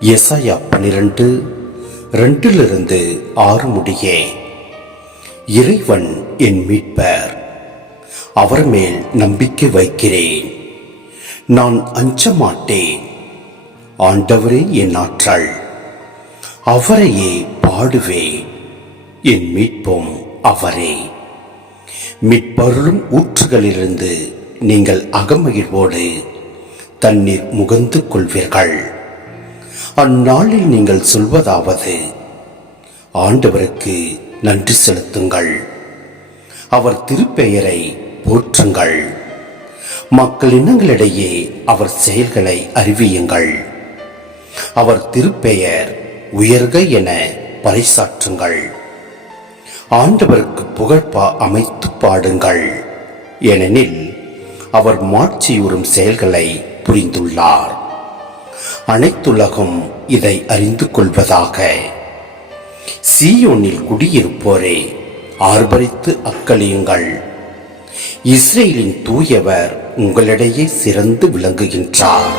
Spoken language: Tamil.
எசாயா 12:2-6 முடியே. இறைவன் என் மீட்பர், அவர் மேல் நம்பிக்கை வைக்கிறேன், நான் அஞ்ச மாட்டேன். ஆண்டவரே என் ஆற்றல், அவரையே பாடுவேன், என் மீட்பும் அவரே. மீட்பருளும் ஊற்றுகளிலிருந்து நீங்கள் அகமகிழ்வோடு தண்ணீர் முகந்து கொள்வீர்கள். அந்நாளில் நீங்கள் சொல்வதாவது: ஆண்டவருக்கு நன்றி செலுத்துங்கள், அவர் திருப்பெயரை போற்றுங்கள், மக்கள் இனங்களிடையே அவர் செயல்களை அறிவியுங்கள், அவர் திருப்பெயர் உயர்க என பறைசாற்றுங்கள். ஆண்டவருக்கு புகழ்பா அமைத்து பாடுங்கள், ஏனெனில் அவர் மாட்சியுறும் செயல்களை புரிந்துள்ளார். அனைத்துலகும் இதை அறிந்து கொள்வதாக. சீயோனில் குடியிருப்போரே, ஆர்ப்பரித்து அக்களியுங்கள், இஸ்ரேலின் தூயவர் உங்களிடையே சிறந்து விளங்குகின்றார்.